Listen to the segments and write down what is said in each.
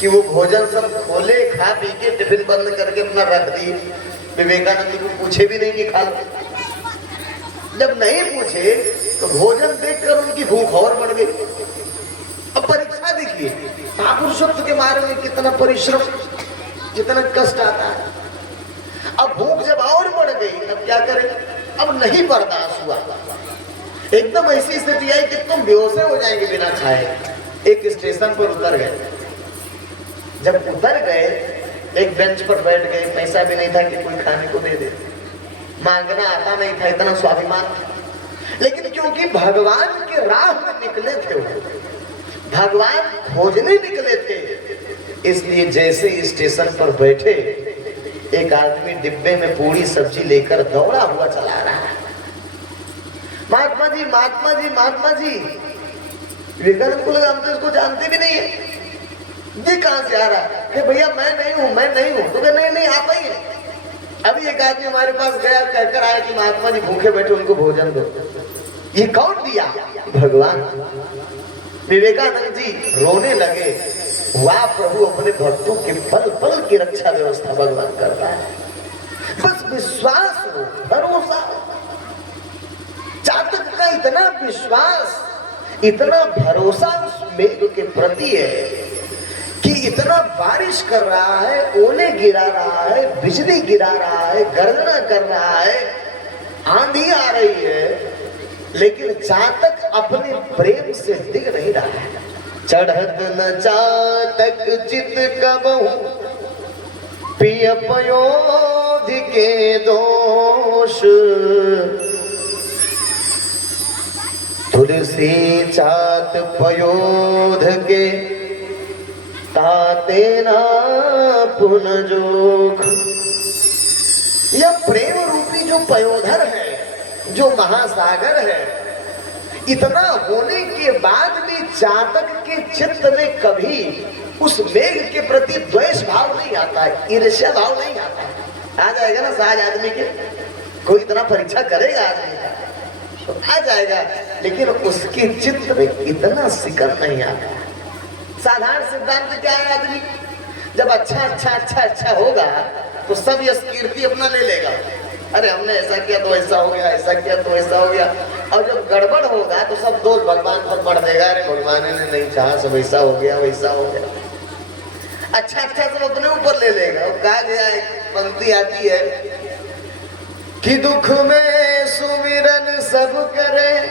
कि वो भोजन सब खोले, खा पी के टिफिन बंद करके अपना रख दिए। विवेकानंद को पूछे भी नहीं कि खा लो। जब नहीं पूछे तो भोजन देखकर उनकी भूख और बढ़ गई। अब परीक्षा देखिए, महापुरुषत्व के मार्ग में कितना परिश्रम, कितना कष्ट आता है। अब भूख जब और बढ़ गई, अब क्या करें? अब नहीं बर्दाश्त हुआ, एकदम ऐसी स्थिति आई कि तुम बेहोश हो जाएंगे बिना खाए। एक स्टेशन पर उतर गए। जब उतर गए, एक बेंच पर बैठ गए। पैसा भी नहीं था कि कोई खाने को दे दे, मांगना आता नहीं था, इतना स्वाभिमान था। लेकिन क्योंकि भगवान के राह में निकले थे, भगवान खोजने निकले थे, इसलिए जैसे स्टेशन पर बैठे, एक आदमी डिब्बे में पूरी सब्जी लेकर दौड़ा हुआ चला रहा है। महात्मा जी, महात्मा जी, महात्मा जी। विवेकानंद को लगा हम तो इसको जानते भी नहीं है, ये कहां से आ रहा है? भैया मैं नहीं हूं, मैं नहीं हूं। तो नहीं नहीं आप ही है। अभी एक आदमी हमारे पास गया, कहकर आया कि महात्मा जी भूखे बैठे, उनको भोजन दो। ये कौन दिया? भगवान। विवेकानंद जी रोने लगे, वाह प्रभु, अपने भक्तों के पल पल की रक्षा व्यवस्था भगवान करता है। बस विश्वास हो, भरोसा। चातक का इतना विश्वास, इतना भरोसा उस मेघ के प्रति है कि इतना बारिश कर रहा है, ओले गिरा रहा है, बिजली गिरा रहा है, गर्जना कर रहा है, आंधी आ रही है, लेकिन चातक अपने प्रेम से दिख नहीं रहा है। चढ़त न चातक चित कबहू, पिय पयोध के दोष। तुलसी चात पयोध के, ताते ना पुन जोख। यह प्रेम रूपी जो पयोधर है, जो महासागर है, इतना होने के बाद भी चातक के चित्त में कभी उस मेघ के प्रति द्वेष भाव नहीं आता है, ईर्ष्या भाव नहीं आता है। आ जाएगा ना सहज आदमी के, कोई इतना परीक्षा करेगा आदमी का तो आ जाएगा, लेकिन उसके चित्त में इतना सिकन नहीं आता। साधारण सिद्धांत क्या है? आदमी जब अच्छा अच्छा अच्छा अच्छा होगा तो सब यश कीर्ति अपना ले लेगा। अरे हमने ऐसा किया तो ऐसा हो गया, ऐसा किया तो ऐसा हो गया। और जब गड़बड़ होगा तो सब दोष भगवान पर मर देगा। अरे भगवान ने नहीं चाहा, सब ऐसा हो गया, वैसा हो गया। अच्छा अच्छा सब अपने ऊपर ले लेगा। कहा गया, एक पंक्ति आती है कि दुख में सुमिरन सब करे,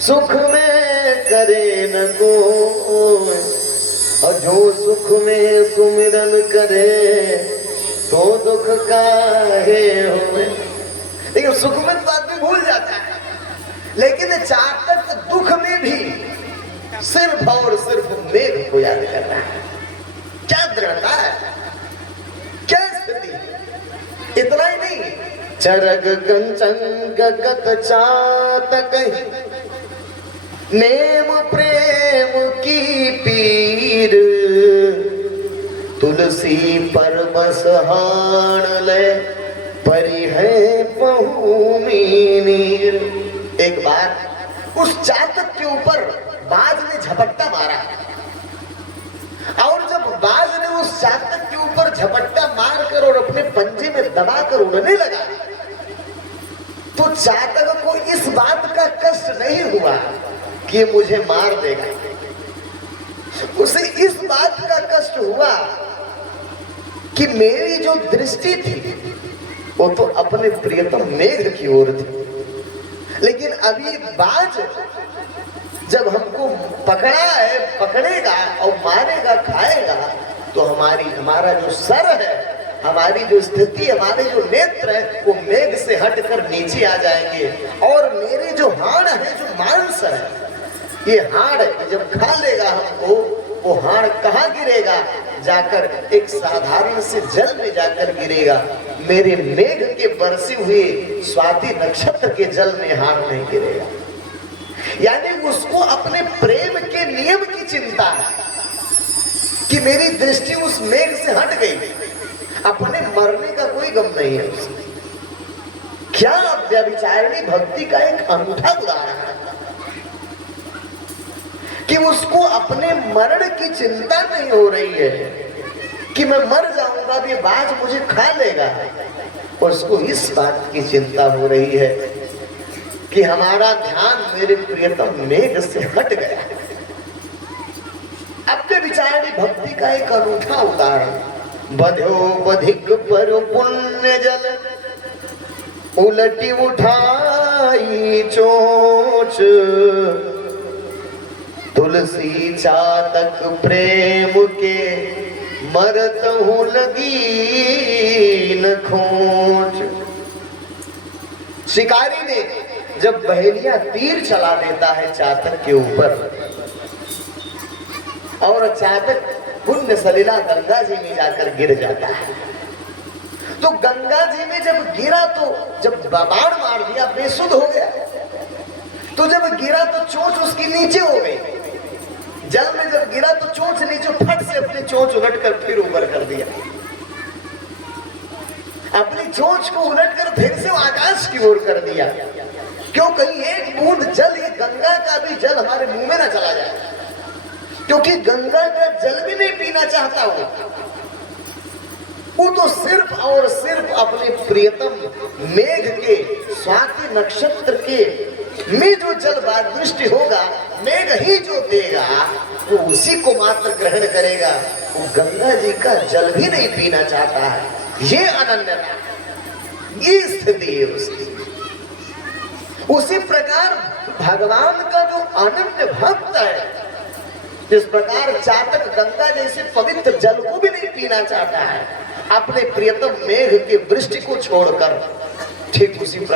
सुख में करे न कोई। और जो सुख में सुमिरन करे तो दुख काहे होए। लेकिन सुख में तो आदमी भूल जाता है, लेकिन चातक दुख में भी सिर्फ और सिर्फ मेघ को याद कर रहा है। क्या दृढ़ता है, क्या स्थिति। इतना ही नहीं, चरग कंचन गगत चातक ही, नेम प्रेम की पीर। तुलसी पर बस हाण ले, परी है पहुमीनीर। एक बार उस चातक के ऊपर बाज ने झपट्टा मारा, और जब बाज ने उस चातक के ऊपर झपट्टा मारकर और अपने पंजे में दबाकर उड़ने लगा, तो चातक को इस बात का कष्ट नहीं हुआ कि मुझे मार देगा। उसे इस बात का कष्ट हुआ कि मेरी जो दृष्टि थी वो तो अपने प्रियतम मेघ की ओर थी, लेकिन अभी बाज जब हमको पकड़ा है, पकड़ेगा और मारेगा, खाएगा, तो हमारा जो सर है, हमारी जो स्थिति, हमारे जो नेत्र है, वो मेघ से हटकर नीचे आ जाएंगे। और मेरे जो हाड़ है, जो मांस है, ये हाड़ जब खा लेगा हमको, वो हाड़ कहाँ गिरेगा? जाकर एक साधारण से जल में जाकर गिरेगा। मेरे मेघ के बरसे हुए स्वाति नक्षत्र के जल में हाड़ नहीं गिरेगा। यानी उसको अपने प्रेम के नियम की चिंता है कि मेरी दृष्टि उस मेघ से हट गई, अपने मरने का कोई गम नहीं है उसमें। क्या व्यभिचारिणी भक्ति का एक अनूठा उदाहरण है। कि उसको अपने मरण की चिंता नहीं हो रही है कि मैं मर जाऊंगा, ये बाज मुझे खा लेगा। उसको इस बात की चिंता हो रही है कि हमारा ध्यान मेरे प्रियतम मेघ से हट गया। अपने विचारी भक्ति का एक अनूठा उदाहरण। बध्यो बधिक पर पुण्य जल, उलटी उठाई चोंच, तुलसी चातक प्रेम के, मरत हूँ लगी न खोज। शिकारी ने जब बहेलिया तीर चला देता है चातक के ऊपर और चातक पुण्य सलीला गंगा जी में जाकर गिर जाता है, तो गंगा जी में जब गिरा तो जब बाण मार दिया बेसुध हो गया, तो जब गिरा तो चोंच उसकी नीचे हो गई। जल में जब गिरा तो चोंच नीचे फट से अपनी चोंच उलट कर फिर ऊपर कर दिया। अपनी चोंच को उलट कर फिर से आकाश की ओर कर दिया। क्यों? कहीं एक बूंद जल, ये गंगा का भी जल हमारे मुंह में ना चला जाए, क्योंकि गंगा का जल भी नहीं पीना चाहता वो तो सिर्फ और सिर्फ अपने प्रियतम मेघ के, स्वाति नक्षत्र के में जो जल दृष्टि होगा, मेघ ही जो देगा वो उसी को मात्र ग्रहण करेगा। वो गंगा जी का जल भी नहीं पीना चाहता है। ये अनन्यता, ये स्थिति है उसकी। उसी प्रकार भगवान का जो अनन्य भक्त है, जिस प्रकार चातक गंगा जैसे पवित्र जल को भी नहीं पीना चाहता है अपने प्रियतम मेघ के वृष्टि को छोड़कर, ठीक उसी प्रकार